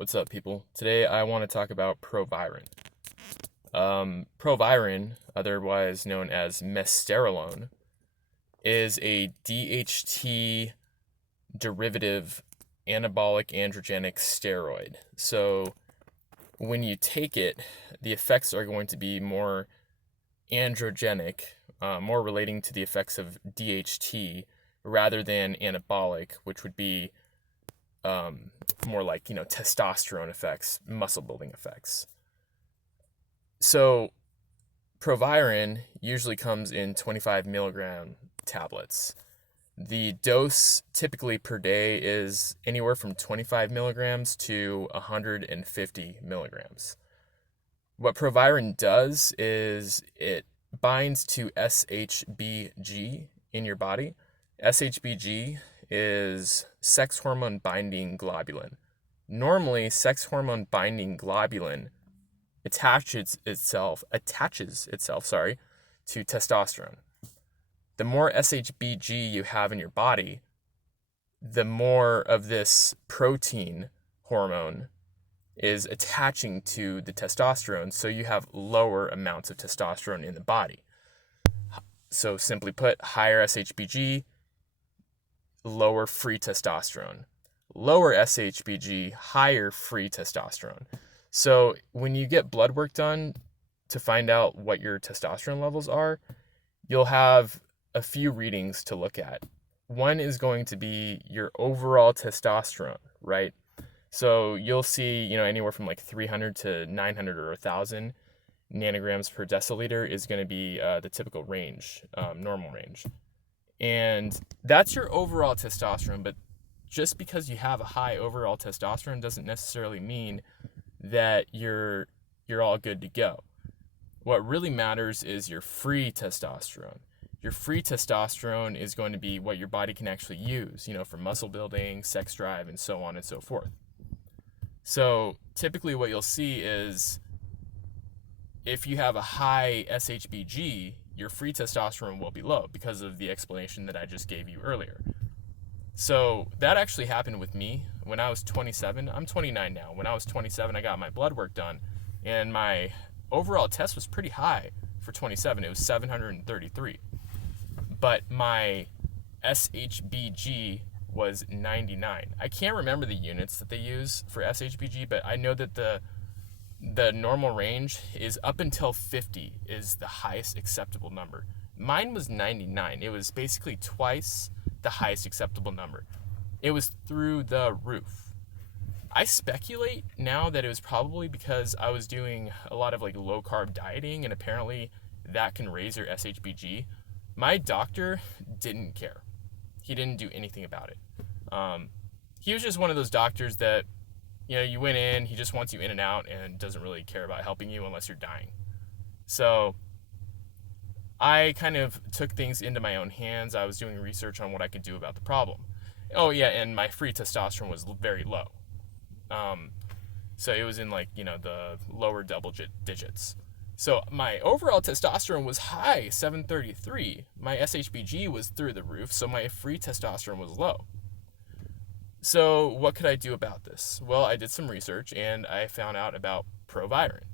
What's up, people? Today I want to talk about Proviron. Proviron, otherwise known as mesterolone, is a DHT derivative anabolic androgenic steroid. So when you take it, the effects are going to be more androgenic, more relating to the effects of DHT rather than anabolic, which would be more like, testosterone effects, muscle building effects. So Proviron usually comes in 25 milligram tablets. The dose typically per day is anywhere from 25 milligrams to 150 milligrams. What Proviron does is it binds to Shbg in your body. Shbg is sex hormone binding globulin. Normally, sex hormone binding globulin attaches itself, to testosterone. The more Shbg you have in your body, the more of this protein hormone is attaching to the testosterone, so you have lower amounts of testosterone in the body. So simply put, higher Shbg, lower free testosterone. Lower Shbg, higher free testosterone. So when you get blood work done to find out what your testosterone levels are, you'll have a few readings to look at. One is going to be your overall testosterone, right? So you'll see, anywhere from like 300 to 900 or 1,000 nanograms per deciliter is going to be the typical range, normal range. And that's your overall testosterone, but just because you have a high overall testosterone doesn't necessarily mean that you're all good to go. What really matters is your free testosterone. Your free testosterone is going to be what your body can actually use, for muscle building, sex drive, and so on and so forth. So typically what you'll see is if you have a high Shbg, your free testosterone will be low because of the explanation that I just gave you earlier. So that actually happened with me when I was 27. I'm 29 now. When I was 27, I got my blood work done, and my overall test was pretty high for 27. It was 733. But my Shbg was 99. I can't remember the units that they use for Shbg, but I know that the normal range is up until 50 is the highest acceptable number. Mine was 99. It was basically twice the highest acceptable number. It was through the roof. I speculate now that it was probably because I was doing a lot of low carb dieting, and apparently that can raise your Shbg. My doctor didn't care. He didn't do anything about it. He was just one of those doctors that, you went in, he just wants you in and out and doesn't really care about helping you unless you're dying. So I kind of took things into my own hands. I was doing research on what I could do about the problem. Oh yeah, and my free testosterone was very low. So it was in the lower double digits. So my overall testosterone was high, 733. My Shbg was through the roof, so my free testosterone was low. So what could I do about this? Well, I did some research and I found out about Proviron.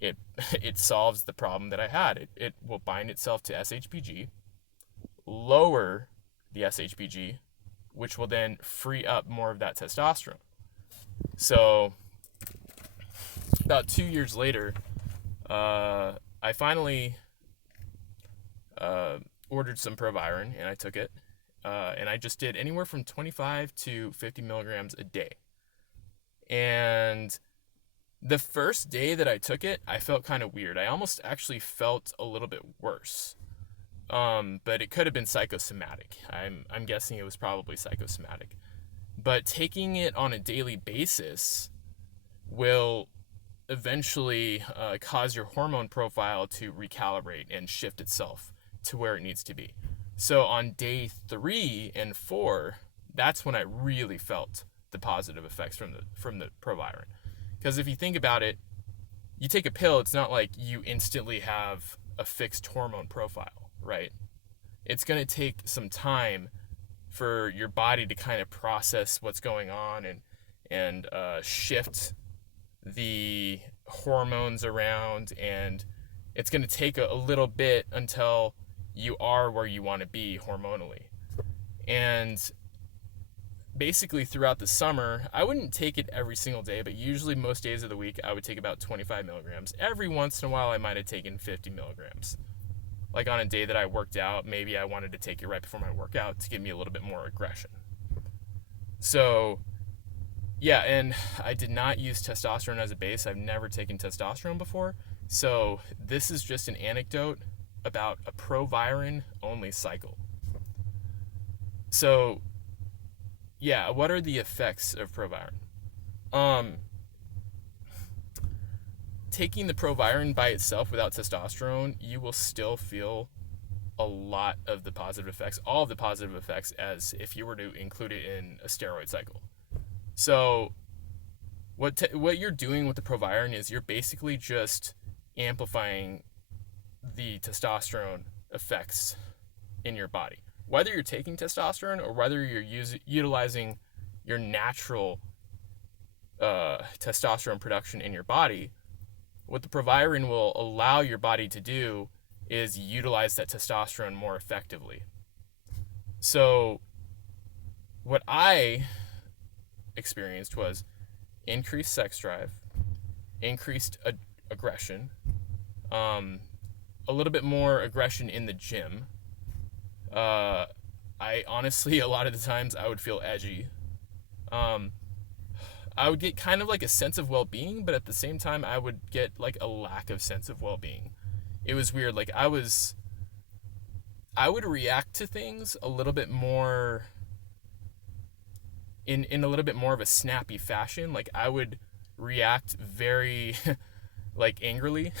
It solves the problem that I had. It will bind itself to Shbg, lower the Shbg, which will then free up more of that testosterone. So about 2 years later, I finally ordered some Proviron and I took it. And I just did anywhere from 25 to 50 milligrams a day. And the first day that I took it, I felt kind of weird. I almost actually felt a little bit worse. But it could have been psychosomatic. I'm guessing it was probably psychosomatic. But taking it on a daily basis will eventually cause your hormone profile to recalibrate and shift itself to where it needs to be. So on day 3 and 4, that's when I really felt the positive effects from the Proviron. Because if you think about it, you take a pill, it's not like you instantly have a fixed hormone profile, right? It's going to take some time for your body to kind of process what's going on and and shift the hormones around, and it's going to take a little bit until you are where you want to be hormonally. And basically throughout the summer, I wouldn't take it every single day, but usually most days of the week I would take about 25 milligrams. Every once in a while I might have taken 50 milligrams. Like on a day that I worked out, maybe I wanted to take it right before my workout to give me a little bit more aggression. So yeah, and I did not use testosterone as a base. I've never taken testosterone before. So this is just an anecdote about a Proviron only cycle. So yeah, what are the effects of Proviron? Taking the Proviron by itself without testosterone, you will still feel a lot of the positive effects, all of the positive effects, as if you were to include it in a steroid cycle. So what you're doing with the Proviron is you're basically just amplifying the testosterone effects in your body. Whether you're taking testosterone or whether you're utilizing your natural testosterone production in your body, what the Proviron will allow your body to do is utilize that testosterone more effectively. So what I experienced was increased sex drive, increased aggression, a little bit more aggression in the gym. I honestly, a lot of the times I would feel edgy. I would get kind of like a sense of well-being, but at the same time I would get like a lack of sense of well-being. It was weird. Like I would react to things a little bit more in a little bit more of a snappy fashion. Like I would react very like angrily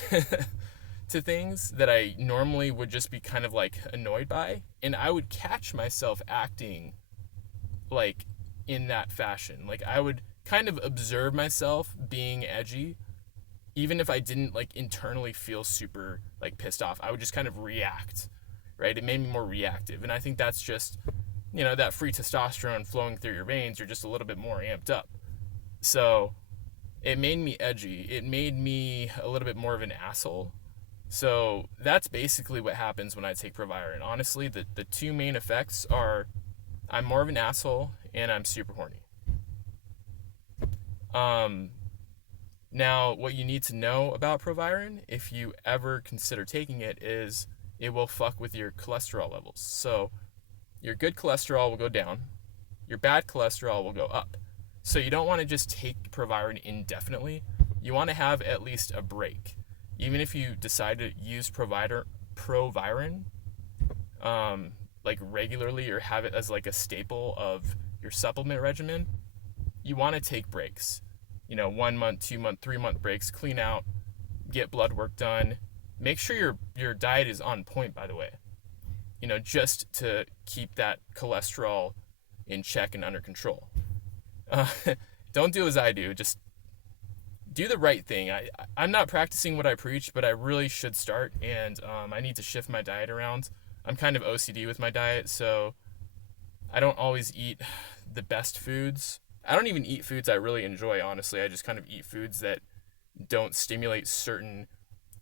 to things that I normally would just be kind of like annoyed by, and I would catch myself acting like in that fashion. Like I would kind of observe myself being edgy, even if I didn't like internally feel super like pissed off. I would just kind of react, right? It made me more reactive, and I think that's just, you know, that free testosterone flowing through your veins. You're just a little bit more amped up. So it made me edgy. It made me a little bit more of an asshole. So that's basically what happens when I take Proviron. Honestly, the two main effects are I'm more of an asshole and I'm super horny. Now, what you need to know about Proviron, if you ever consider taking it, is it will fuck with your cholesterol levels. So your good cholesterol will go down, your bad cholesterol will go up. So you don't want to just take Proviron indefinitely. You want to have at least a break. Even if you decide to use Proviron like regularly, or have it as like a staple of your supplement regimen, you want to take breaks. You know, 1 month, 2 month, 3 month breaks, clean out, get blood work done. Make sure your diet is on point, by the way. You know, just to keep that cholesterol in check and under control. Don't do as I do. Just do the right thing. I'm not practicing what I preach, but I really should start, and I need to shift my diet around. I'm kind of OCD with my diet, so I don't always eat the best foods. I don't even eat foods I really enjoy, honestly. I just kind of eat foods that don't stimulate certain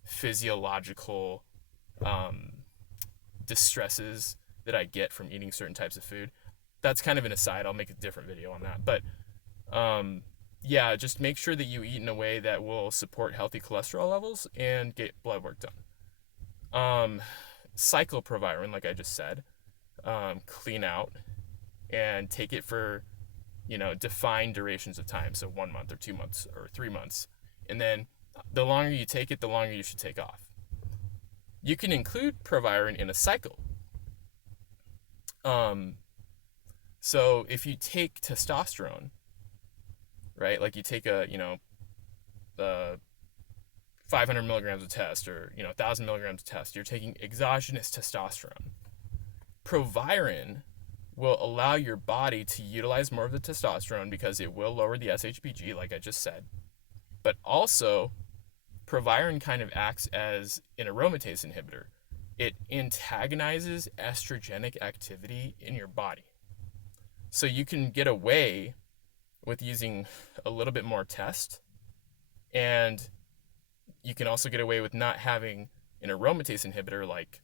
physiological distresses that I get from eating certain types of food. That's kind of an aside. I'll make a different video on that. But yeah, just make sure that you eat in a way that will support healthy cholesterol levels and get blood work done. Cycle Proviron, like I just said. Clean out and take it for, you know, defined durations of time. So 1 month or 2 months or 3 months. And then the longer you take it, the longer you should take off. You can include Proviron in a cycle. So if you take testosterone, right, like you take a, you know, 500 milligrams of test, or, you know, 1,000 milligrams of test, you're taking exogenous testosterone. Proviron will allow your body to utilize more of the testosterone because it will lower the Shbg, like I just said. But also, Proviron kind of acts as an aromatase inhibitor. It antagonizes estrogenic activity in your body. So you can get away with using a little bit more test. And you can also get away with not having an aromatase inhibitor like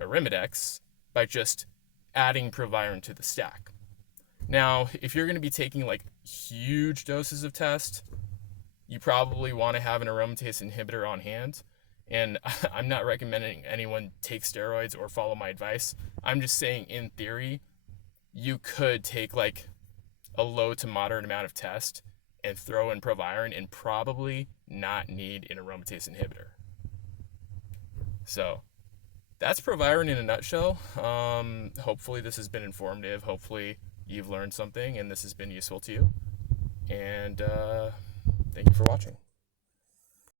Arimidex by just adding Proviron to the stack. Now, if you're going to be taking like huge doses of test, you probably want to have an aromatase inhibitor on hand. And I'm not recommending anyone take steroids or follow my advice. I'm just saying, in theory, you could take like a low to moderate amount of test and throw in Proviron and probably not need an aromatase inhibitor. So that's Proviron in a nutshell. Hopefully this has been informative. Hopefully you've learned something and this has been useful to you. And thank you for watching.